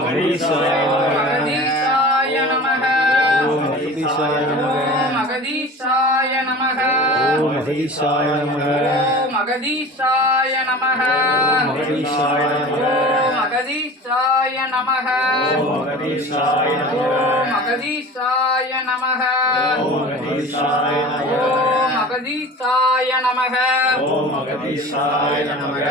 மகதீசாய நமக. ஓம் மகதீசாய நமக. ஓம் மகதீசாய நமக. ஓம் மகதீசாய நமக. ஓம் மகதீசாய நமக. ஓம் மகதீசாய நமக. ஓம் மகதீசாய நமக. ஓம் மகதீசாய நமக. ஓம் மகதீசாய நமக. ஓம் மகதீசாய நமக. ஓம் மகதீசாய நமக. ஓம் மகதீசாய நமக.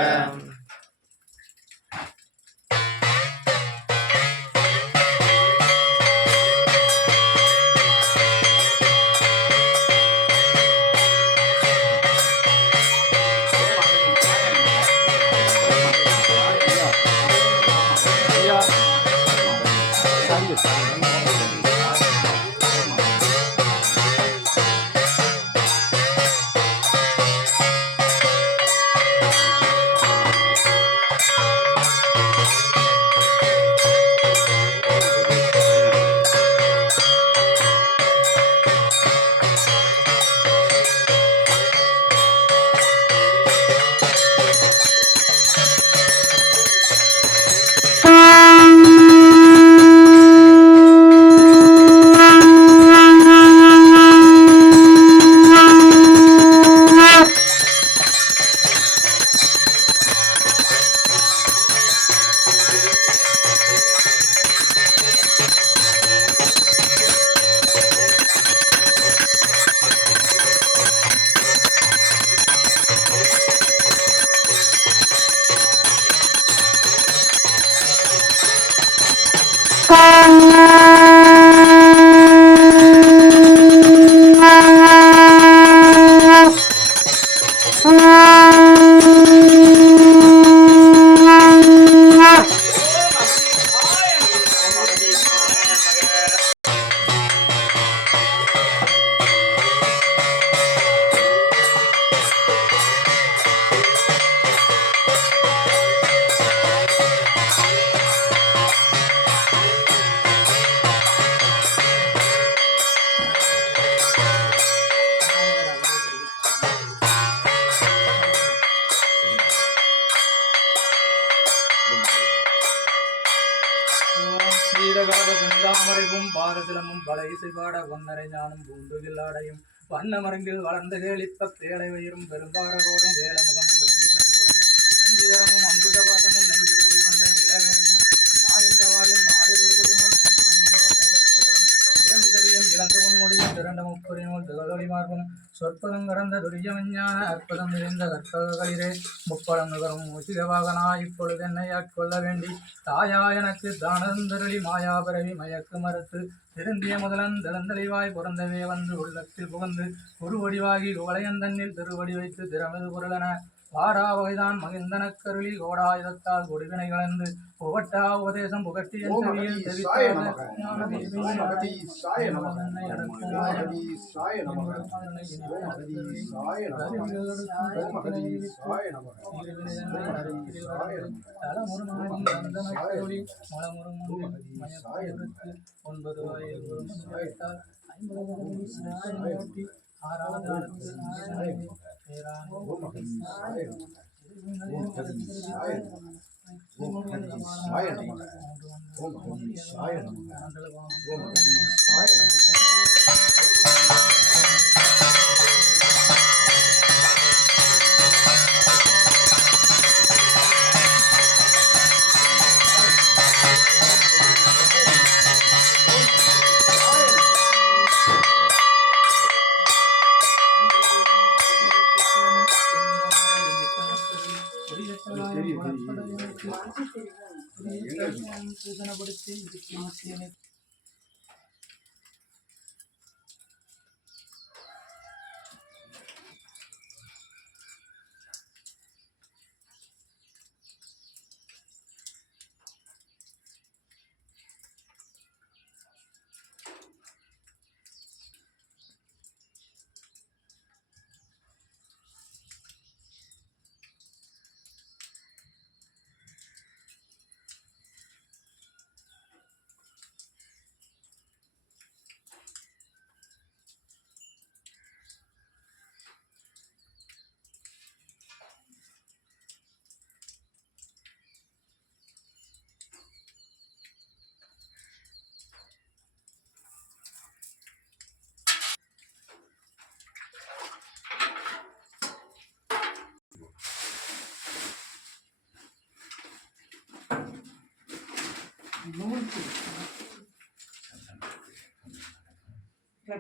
சிந்தாமரைவும் பாதசிலமும் பல இசைபாட ஒன்னரை ஞானம் பூண்டுகில் ஆடையும் வண்ணமரங்கில் வளர்ந்த கேளிப்ப பேழை வயிறும் பெரும்பாரகோடும் வேலமுகமும் அஞ்சு தரமும் அங்குதபாதமும் நெஞ்சில் குடிவந்த நிலமேனியும் நாயந்தவாயும் நாளில் ஒரு குடிமும் மூன்று வண்ணமும் இரண்டு தெரியும் இழந்த உன்மொழியும் திரண்ட முப்பொறினோல் திகழொளி மார்பும் சொற்பதம் கடந்த துரிய விஞ்ஞான அற்புதம் நிறைந்த கற்பகளிரே முப்படம் நுகரும் முசிகவாகனா இப்பொழுது என்னை ஆட்கொள்ள வேண்டி தாயா எனக்கு தானந்தருளி மாயாபரவி மயக்கு மறுத்து திருந்திய முதலன் திறந்தளிவாய் பிறந்தவே வந்து உள்ளத்தில் புகுந்து குருவடிவாகி குவளையந்தன்னில் திருவடி வைத்து திறமது பொருளென வாடா வகைதான் மகிழ்ந்தனக்கருளி கோடாயுதத்தால் கொடிவினை கலந்து புகட்டா உபதேசம் புகட்டிய ஒன்பது சூசனப்படுத்தி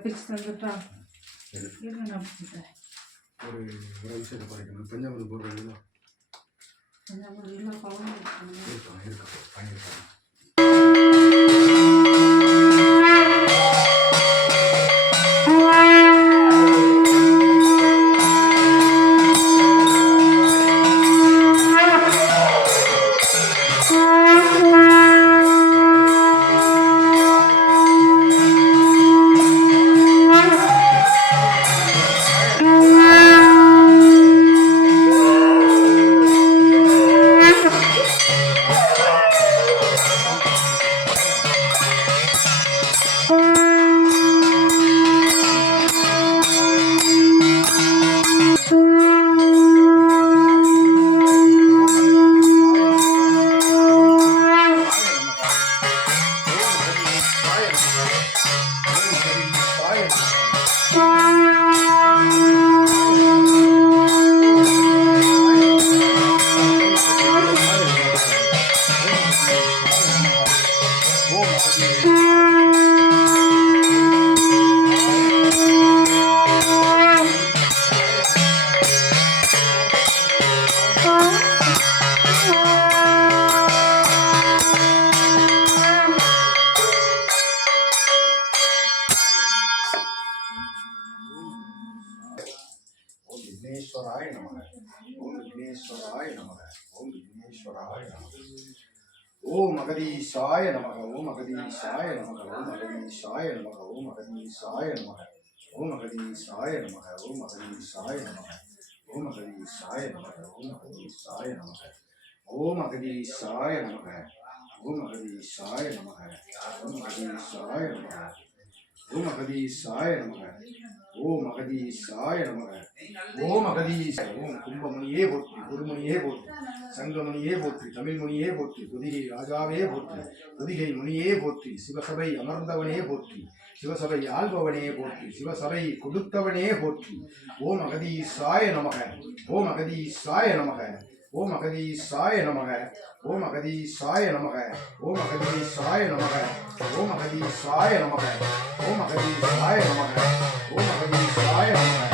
பிச்சு தந்துட்டா நான் பிடிச்சிட்டேன். ஒரு விஷயத்தை குறைக்கணும். பஞ்சாமிரம் போடுறதுல குழம்பு இருக்கான் பண்ணியிருக்காங்க. விக்னேஸ்வராய நமக. ஓம் விக்னேஸ்வராய நமக. ஓம் விக்னேஸ்வராய நமக. ஓம் அகதீசாய நமக. ஓம் அகதீசாய நமக. ஓம் அகதீசாய நமக. ஓம் அகதீசாய நமக. ஓம் அகதீசாய நமக. ஓம் அகதீசாய நமக. ஓம் அகதீசாய நமக. ஓம் அகதீசாய நமக. ஓம் அகதீசாய நமக. ஓம் அகதீசாய நமக. ஓம் அகதீசாய நமக. ஓம் அகதீசாய நமக. ஓம் அகதீசாய நமக. ஓம் அகதீசாய. ஓம் கும்பமணியே போற்றி, குருமணியே போற்றி, சங்கமணியே போற்றி, தமிழ்மணியே போற்றி, பொதிகை ராஜாவே போற்றி, பொதிகை முனியே போற்றி, சிவசபை அமர்ந்தவனே போற்றி, சிவசபை ஆள்பவனே போற்றி, சிவசபை கொடுத்தவனே போற்றி. ஓம் அகதீசாய நமக. ஓம் அகதீசாய நமக. ஓம் அகதீசாய நமக. ஓம் அகதீசாய நமக. ஓம் அகதீசாய நமக. ஓம் அகதீசாய நமக. ஓம் அகதீசாய நமக. ஓம் அகதீசாய நமக. ஓம் அகதீசாய நமக. ஓம் அகதீசாய நமக. ஓம் அகதீசாய நமக.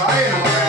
Hi.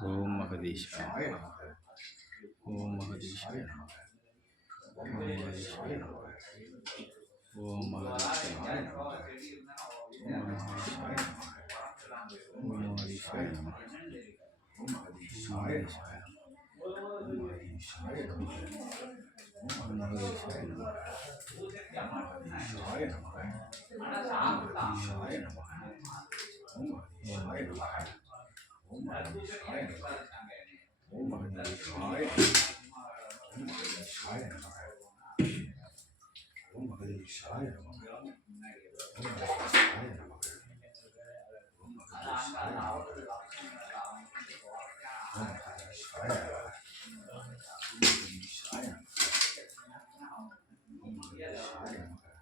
ஓம் மகதீஷாய நமக. ஓம் மகதீஷாய நமக. ஓம் மகதீஷாய நமக. ஓம் மகதீஷாய நமக. ஓம் மகதீஷாய நமக. ஓம் மகதீஷாய நமக. ஓம் மகதீஷாய நமக. ஓம் மகதீஷாய நமக. ஓம் மகதீஷாய நமக. மகதீஷாய நமக. மகதீஷாய நமக. ஓம் மகதீஷாய நமக. ஓம் மகதீஷாய நமக. ஓம் மகதீஷாய நமக. ஓம் மகதீஷாய நமக.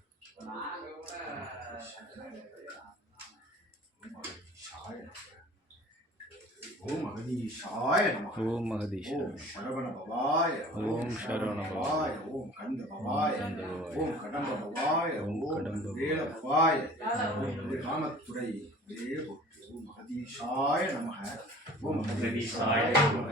ஓம் மகதீஷாய நமக. ஓம் மகதீஷாய. ஓம் சரவண பவாய. ஓம் சரவண பவாய. ஓம் கந்த பவாய. ஓம் கடம்ப பவாய. ஓம் கடம்ப வேல பவாய. ஓம் காமத்துறை. ஓம் மகதீஷாய நமக. ஓம் மகதீஷாய நமக.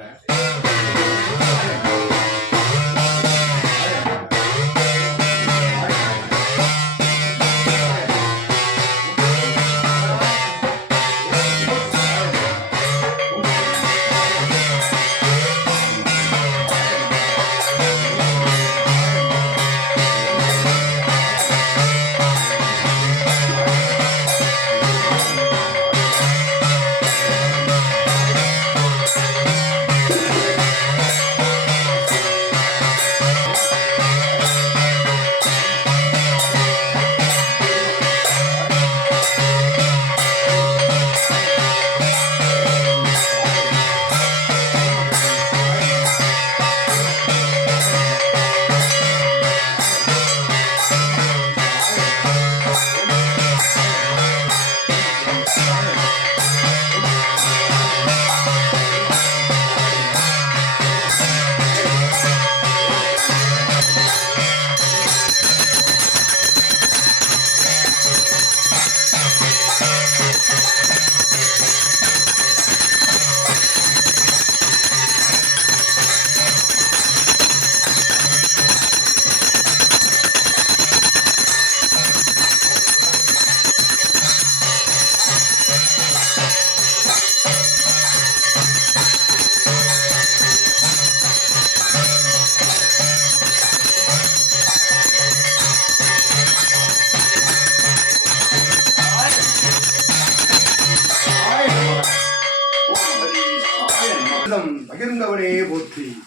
பகிர்ந்தவனே போற்றி.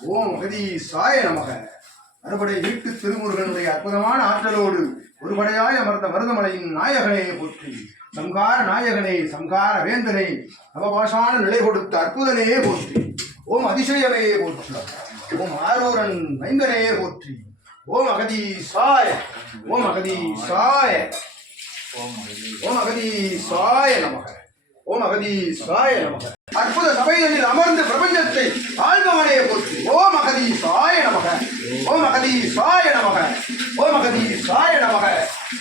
ஓம் மகதீஷாய நமக. மறுபடை வீட்டு திருமுருகனுடைய அற்புதமான ஆற்றலோடு ஒருபடையாய் அமர்ந்த மருதமலையின் நாயகனே போற்றி. சம்கார நாயகனே சம்கார வேந்தனே நவபாஷான நிலை கொடுத்த அற்புதனே போற்றி. ஓம் அதிசயமே போற்றி. ஓம் ஆரூரன் மைந்தனே போற்றி. ஓம் அகதீசாய ஓம் அகதீசாய ஓம் அகதீசாய நமக ஓம் அகதீசாய நமக. அற்புத சபைகளில் அமர்ந்து பிரபஞ்சத்தை ஆழ்பவனே போற்றி. ஓம் அகதீசாய நமக ஓம் அகதீசாய நமக ஓம் அகதீசாய நமக.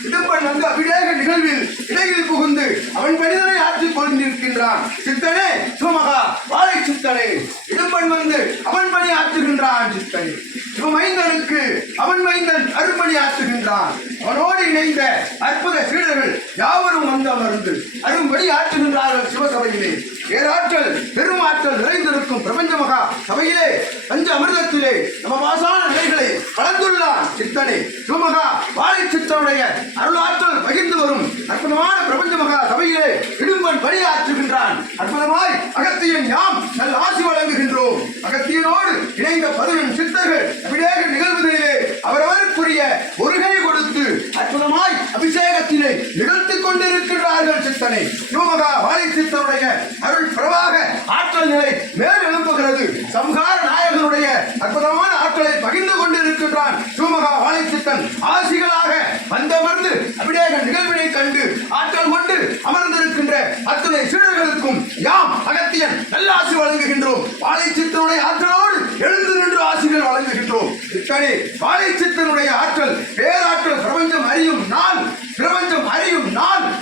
இடும்பன் வந்து அபிடேக நிகழ்வில் இடையில் புகுந்து அவன் மனிதனை ஆற்றிக் கொண்டிருக்கின்றான். சித்தனே சிவமகா வாழை சித்தனே. இடும்பன் வந்து அவன் பணி ஆற்றுகின்றான். சித்தனே சிவமைந்தனுக்கு அவன் மைந்தன் அரும்பணி ஆற்றுகின்றான். அவனோடு இணைந்த அற்புத சீடர்கள் யாவரும் வந்து அமர்ந்து அரும்படி ஆற்றுகின்றார்கள். சிவசபையிலே பேராற்றல் பெருமாற்றல் நிறைந்திருக்கும் பிரபஞ்ச மகா சபையிலே பஞ்ச அமிர்தத்திலே நம்ம வாசான நிலைகளை கலந்துள்ளான். சித்தனே சிவமகா வாழை சித்தனுடைய அருளாற்றல் பகிர்ந்து வரும் அற்புதமான பிரபஞ்ச மகா சபையிலே இடும்பன் பணியாற்றுகின்றான். அற்புதமாய் அகத்தியன் யாம் நல்ல ஆசி வழங்குகின்றோம். அகத்தியனோடு இணைந்த 11 சித்தர்கள் அபிஷேக நிகழ்வுகளிலே அவரவருக்குரிய ஒருகை கொடுத்து அற்புதமாய் அபிஷேகத்திலே நிகழ்த்திக் கொண்டிருக்கின்றார்கள். சித்தனை சிவமகா வாழை சித்தனுடைய அருள் பிரவாக ஆற்றல் நிலை மேல் எழுப்புகிறது. சம்ஹார நாயகனுடைய அற்புதமான ஆற்றலை பகிர்ந்து கொண்டிருக்கின்றான். சிவமகா வாழை சித்தன் ஆசிகளாக வந்தமர்ந்து அபிஷேக நிகழ்வினை கண்டு ஆற்றல் கொண்டு அமர்ந்திருக்கின்ற அத்தனை சீடர்களுக்கும் யாம் அகத்தியன் நல்ல ஆசி வழங்குகின்றோம். வாழை சித்தனுடைய ஆற்றலோடு எழுந்து நின்று ஆசிகள் வழங்குகின்றோம். இத்தனை வாழை சித்தனுடைய ஆற்றல் பேராற்றல் பிரபஞ்சம் அறியும் நாள்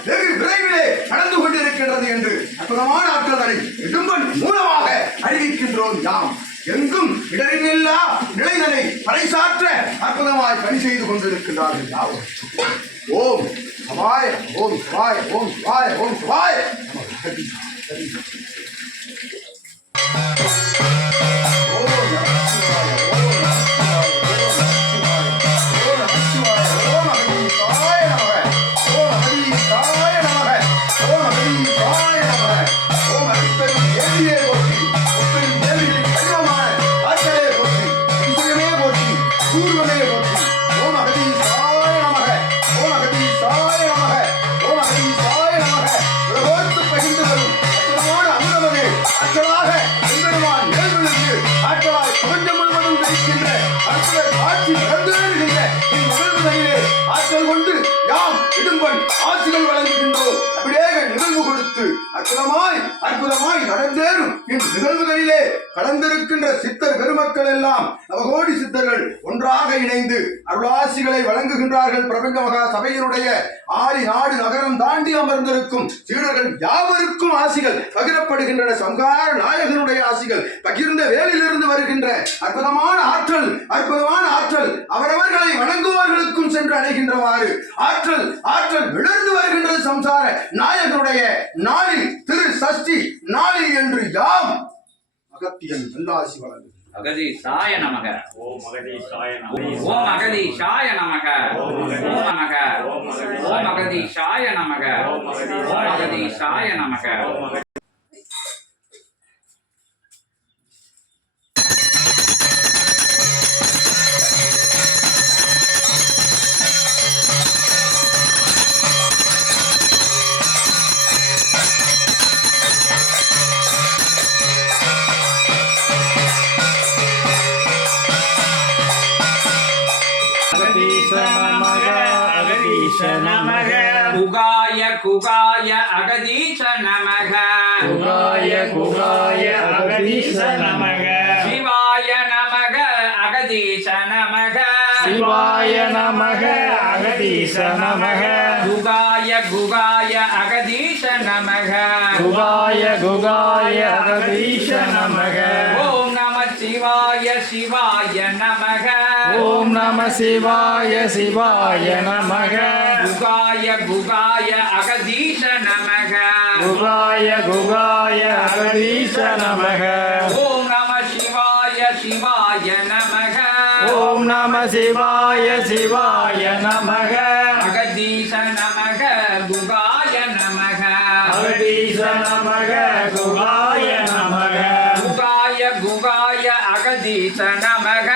வெகு விரைவிலே நடந்து கொண்டிருக்கின்றது என்று அற்புதமான ஆற்றல்களை இடும்பன் மூலமாக அறிவிக்கின்றோம். யாம் எங்கும் இடரில்லா நிலைகளை பறைசாற்ற அற்புதமாய் பணி செய்து கொண்டிருக்கின்றார்கள். யாவும் ஓம் சிவாய ஓம் சிவாய ஓம் சிவாய ஓம் சிவாய. ஆற்றல் கொண்டு யாம் இடும்பன் ஆசிகள் வழங்குகின்றோம். அபிடேக நிகழ்வு கொடுத்து அற்புதமாய் நடந்தேறும் இந்நிகழ்வுகளிலே கலந்திருக்கின்ற சித்தர் பெருமக்கள் எல்லாம் நவகோடி சித்தர்கள் ஒன்றாக இணைந்து அருளாசிகளை வழங்குகின்றார்கள். பிரபஞ்ச மகா சபையினுடைய ஆடி நாடு நகரம் தாண்டி அமர்ந்திருக்கும் சீடர்கள் யாவருக்கும் ஆசிகள் பகிரப்படுகின்றன. சம்ஹார நாயகனுடைய ஆசிகள் பகிர்ந்த வேலிலிருந்து வருகின்ற அற்புதமான ஆற்றல் அவரவர்களை வணங்குவார்களுக்கும் சென்று அடைகின்றவாறு ஆற்றல் விழுந்து வருகின்றது. சம்சார நாயகனுடைய நாளில் திரு சஷ்டி நாளில் என்று யாம் அகத்தியன் நல்லாசி வழங்கு. அகதீசாய நமக ஓம் அகதீசாய நமக ஓம் அகதீசாய நமக ஓம் நமக ஓம் அகதீசாய நமக ஓம் அகதீசாய நமக. குகாய குகாய அகதீச நமக குகாய அகதீச நமக சிவாய நமக அகதீச நமக சிவாய நமக அகதீச நமக குகாய அகதீச நமக குகாய அகதீச நமக. ஓம் நம சிவாய சிவாய நமக ஓம் நம சிவாய சிவாய நமக குகாய அகதீச நமக குகாய அகதீச நமக. ஓம் நம சிவாய சிவாய நமக ஓம் நம சிவாய சிவாய நமக அகதீச நமக குகாய நமக அகதீச நமக குகாய நமக குகாய அகதீச நமக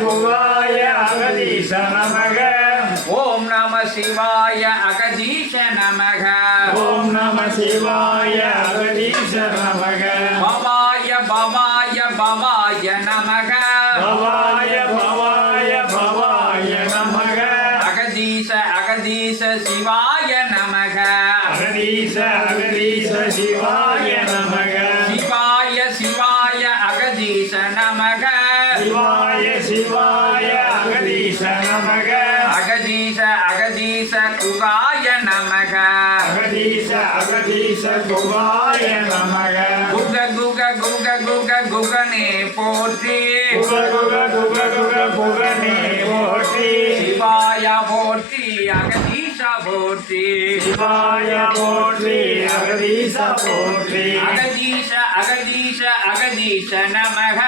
குகாய அகதீச நமக. ஓம் நம சிவாய அகதீச நமக சிவாய அகதீச நமக பவாய பவாய பவாய நமக பவாய பவாய பவாய நமக அகதீச அகதீச சிவாய நமக அகதீச அகதீச சிவாய நமக சிவாய சிவாய அகதீச நமக சிவாய சிவாய அகதீச நமக அகதீச அகதீச குகாய நமக அகதீச அகதீச குகாய நமக குக குக குக குக குகனே போற்றி குக குக குக குக குகனே போற்றி சிவாய போற்றி அகதீச போற்றி சிவாய போற்றி அகதீச போற்றி அகதீச அகதீச அகதீச நமக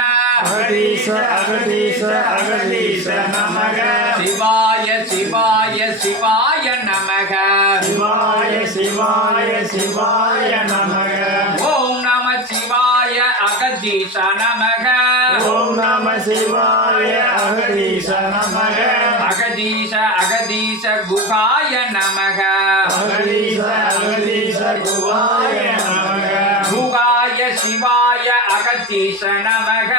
அகதீச அகதீச அகதீச நமக சிவாய சிவாய சிவாய நமக சிவாய சிவாய சிவாய நமக ஓம் நம சிவாய அகதீச நமக ஓம் நம சிவாய அகதீச நமக அகதீச அகதீச குகாய நமக அகதீச அகதீச குகாய நமக குகாய சிவாய அகதீச நமக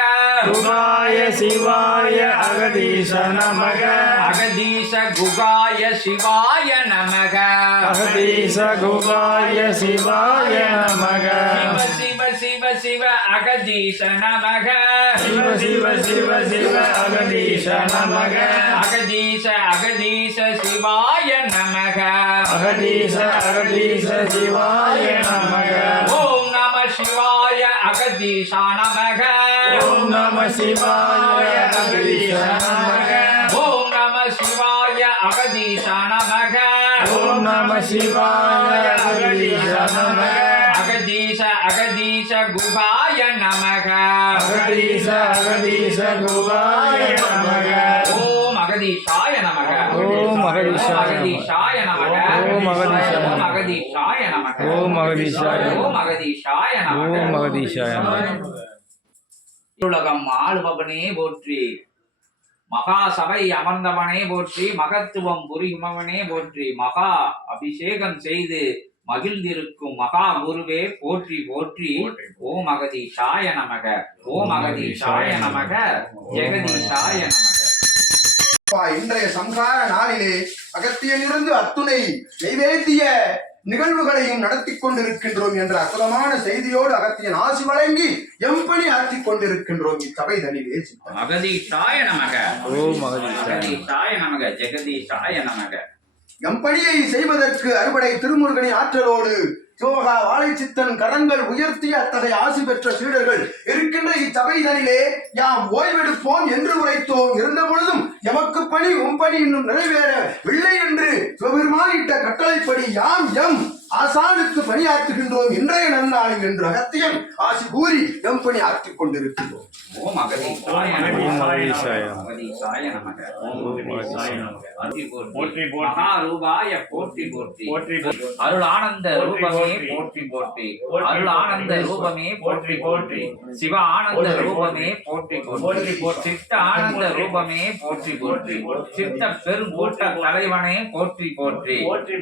குகாய சிவாய அகதீச நமக அகதீச குகாய சிவாய நமக அகதீச குகாய சிவாய நமக சிவ சிவ சிவ சிவ அகதீச நமக சிவ சிவ சிவ சிவ அகதீச நமக அகதீச அகதீச சிவாய நமக அகதீச அகதீச சிவாய நமக ஓம் நம சிவாய அகதீச நமக ஓம் நம சிவாய அகதீச நமக ஓம் நம சிவாய அகதீச நமக ஓம் நம சிவாய அகதீச நமக அகதீச அகதீச குகாய நமக அகதீச அகதீச குகாய நமக ஓம் அகதீசாய நமக ஓம் அகதீசாய அகதீசாய நமக ஓம் அகதீசாய ஓம் அகதீசாய நமக ஓம் அகதீசாய ஓம் அகதீசாய நமக ஓம் அகதீசாய நமக உலகம் ஆளுபவனே போற்றி மகா சபை அமர்ந்தவனே போற்றி மகத்துவம் புரியுமவனே போற்றி மகா அபிஷேகம் செய்து மகிழ்ந்திருக்கும் மகா குருவே போற்றி போற்றி ஓம் அகதீசாய நமக ஓம் அகதீசாய நமக ஜெகதீசாய நமக இன்றைய சம்ஹார நாளிலே அகத்தியனிலிருந்து அத்துணை நைவேத்திய நிகழ்வுகளையும் நடத்தி கொண்டிருக்கின்றோம் என்ற அற்புதமான செய்தியோடு அகத்தியன் ஆசி வழங்கி எம்பணி ஆற்றிக் கொண்டிருக்கின்றோம் இச்சபை தனிலே அகதீசாய நமக ஓம் அகதீசாய நமக ஜெகதீசாய நமக எம்பணியை செய்வதற்கு அறுபடை திருமுருகனை ஆற்றலோடு சிவகா வாழைச்சித்தன் கரங்கள் உயர்த்திய அத்தகைய ஆசி பெற்ற சீடர்கள் இருக்கின்ற இச்சபைதனிலே யாம் ஓய்வெடுப்போம் என்று உரைத்தோம். இருந்த பொழுதும் எமக்கு பணி உம்பணி இன்னும் நிறைவேறவில்லை என்று சிவபெருமானிட்ட கட்டளைப்படி யாம் எம் ஆசானுக்கு பணியாற்றுகின்றோம். இன்றைய நன்னாளில் என்று அகத்தியம் ஆசி கூறி எம்பணி ஆற்றிக் கொண்டிருக்கின்றோம். ஓம் அகதீசாய அகதீசாய நமக போற்றி மகா ரூபாய போற்றி போற்றி அருள் ஆனந்த ரூபமே போற்றி போற்றி அருள் ஆனந்த ரூபமே போற்றி போற்றி சிவ ஆனந்த ரூபமே போற்றி போற்றி சித்த ஆனந்த ரூபமே போற்றி போற்றி சித்த பெருங்கூட்ட தலைவனே போற்றி போற்றி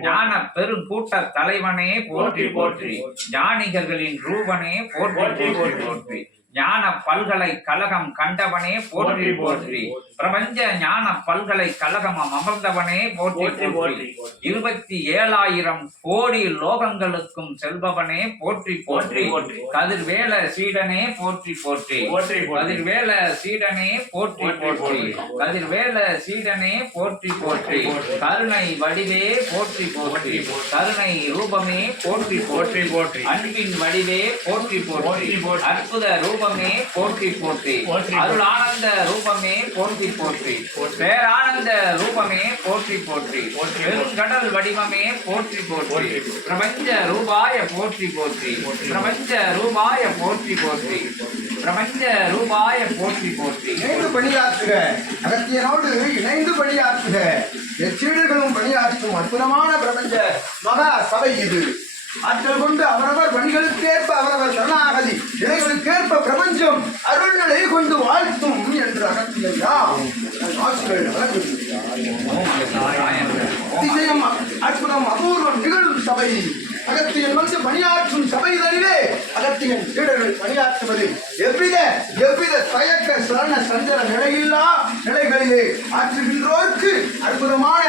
ஞான பெருங்கூட்ட தலைவனே போற்றி போற்றி ஞானிகர்களின் ரூபனே போற்றி போற்றி போற்றி ஞான பல்கலைக்கழகம் கண்டவனே போற்றி போற்றி பிரபஞ்ச ஞான பல்கலைக்கழகம் அமர்ந்தவனே போற்றி போற்றி 27,000 கோடி லோகங்களுக்கும் செல்பவனே போற்றி போற்றி கதிர்வேல சீடனே போற்றி போற்றி கதிர்வேல சீடனே போற்றி போற்றி கதிர்வேல சீடனே போற்றி போற்றி கருணை வடிவே போற்றி போற்றி கருணை ரூபமே போற்றி போற்றி போற்றி அன்பின் வடிவே போற்றி போற்றி அற்புத ரூபமே போற்றி போற்றி அருள் ஆனந்த ரூபமே போற்றி போற்றி பேரானந்த ரூபமே போற்றி போற்றி பெருங்கடல் வடிவமே போற்றி போற்றி பிரபஞ்ச ரூபாய போற்றி போற்றி பிரபஞ்ச ரூபாய போற்றி போற்றி பிரபஞ்ச ரூபாய போற்றி போற்றி இணைந்து பணியாற்றுக அகத்தியனோடு இணைந்து பணியாற்றுக எச்சீடர்களும் பணியாற்றும் அற்புதமான பிரபஞ்ச மகா சபை இது. ஆற்றல் கொண்டு அவரவர் பணிகளுக்கேற்ப அவரவர் சரணாகதி நிலைகளுக்கேற்ப பிரபஞ்சம் அருள்நிலை கொண்டு வாழ்த்தும் என்று அகத்தியா அதிசயம் அற்புதம் அபூர்வம் நிகழும் சபை அகத்தியன் வந்து பணி அகத்தியன் சீடர்கள் பணியாற்றுவது எவ்வித தயக்க சரண சஞ்சல நிலையில்லா நிலைகளிலே ஆற்றுகின்றோருக்கு அற்புதமான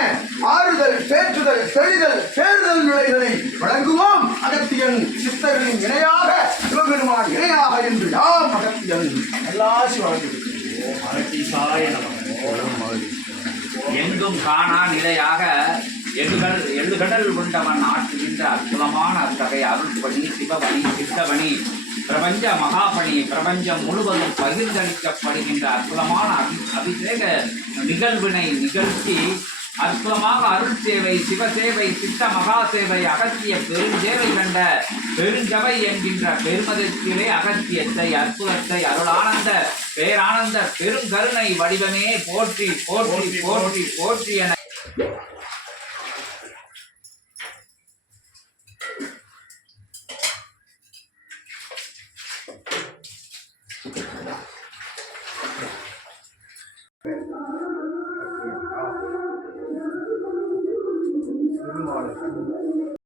ஆறுதல் தேற்றுதல் தெளிதல் தேர்தல் நிலைகளை வழங்குவோம். அகத்தியன் சித்தர்களின் இணையாக சிவபெருமான் இணையாக என்று யாம் அகத்தியன் எல்லா சிவர்களும் எங்கும் காணா நிலையாக எழுகடல் உண்டவன் ஆற்றுகின்ற அற்புதமான அத்தகைய அருள்பணி சிவபணி சித்தபணி பிரபஞ்ச மகாபணி பிரபஞ்சம் முழுவதும் பகிர்ந்தளிக்கப்படுகின்ற அற்புதமான அபிஷேக நிகழ்வினை நிகழ்த்தி அற்புதமாக அருள் சேவை சிவசேவை சித்த மகா சேவை அகத்திய பெருஞ்சேவை கண்ட பெருஞ்சவை என்கின்ற பெருமதத்திலே அகத்தியத்தை அற்புதத்தை அருளானந்த பேரானந்த பெருங்கருணை வடிவமே போற்றி போற்றி போற்றி போற்றி என திருமாலை